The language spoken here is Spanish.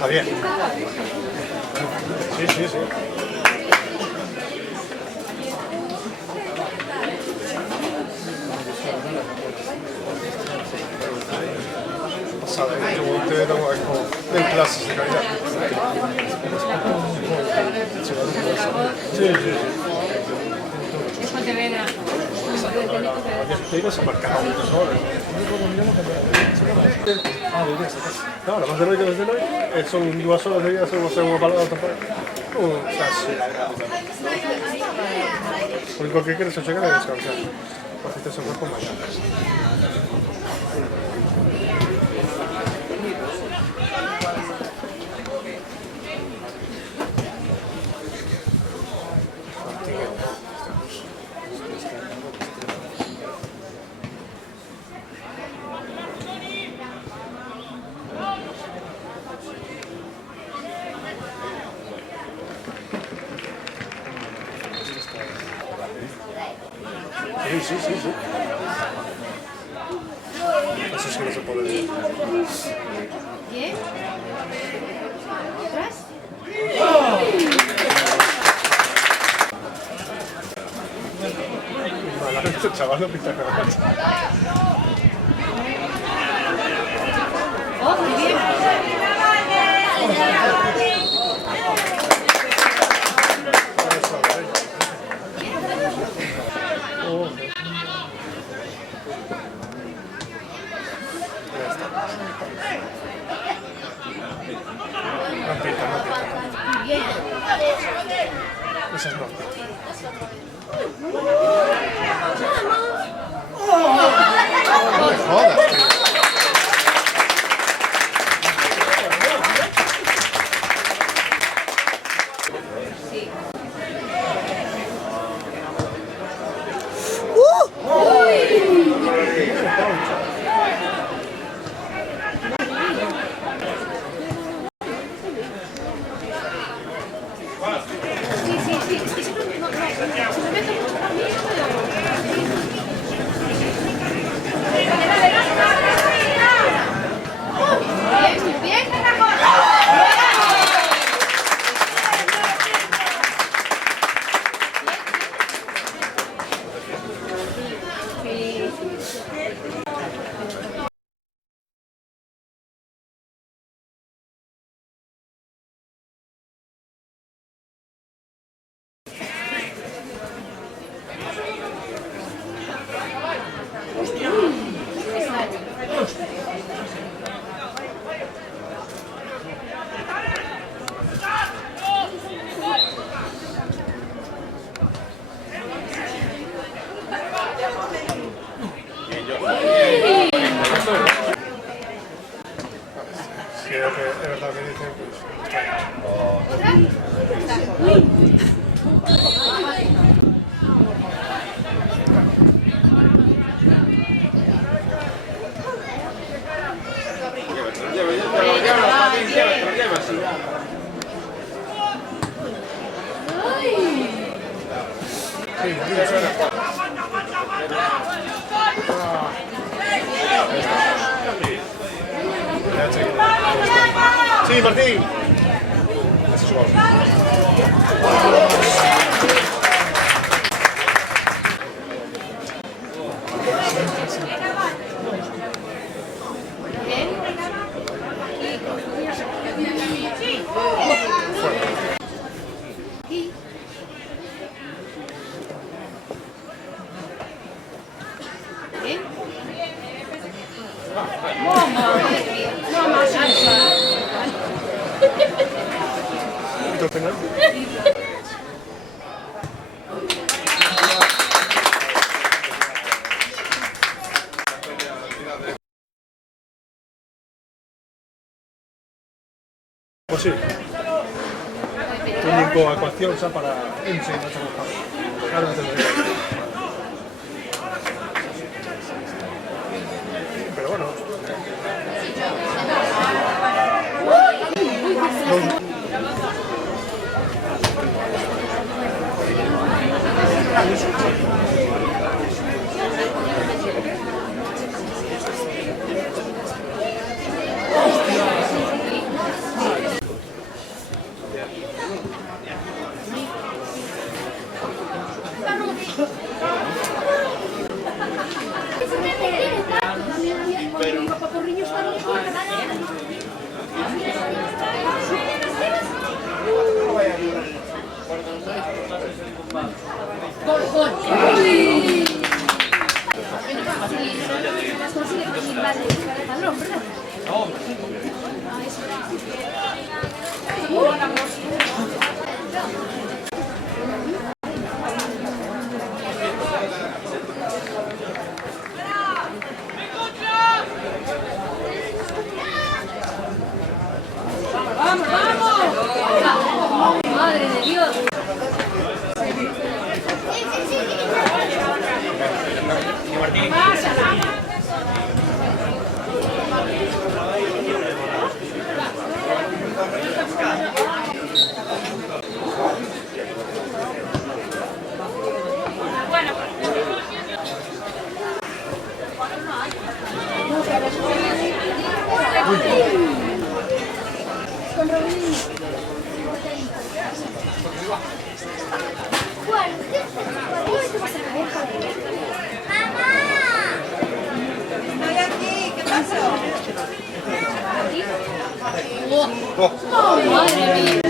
Javier. Sí, sí, sí. Pasada, yo te tengo en clases de calidad. Sí, sí, sí. Es Pontevedra. Te ibas a marcar a muchas horas. No, la más de noche desde hoy son 2 horas de día, solo hacer una palabra tampoco. O sea, sí. Por lo que quieres llegar a descansar. Porque te sobra con mañana. Sí, sí, sí, sí. Eso sí que no se puede ver. ¿Qué? ¿Atrás? Vale, este chaval no pinta nada. Oh, muy bien. No pinta, no pinta. Muy bien. Esa es no. Jodas, tío. Sí. Sí, sí, sí. Es que si no, si me meto mucho para mí, no me da. Bien, muy bien. Creo que es verdad que dicen, sí, Martín. Ese es su gol. ¿Y tu penal? Pues sí. Único ecuación xa para un sí, no se me está. Claro, no te lo digo. Pero bueno. Madre de Dios. Con Robin. ¿Cuál? ¿Cuál te pasa? ¡Mamá! Estoy aquí, ¿qué pasó? Oh, madre mía.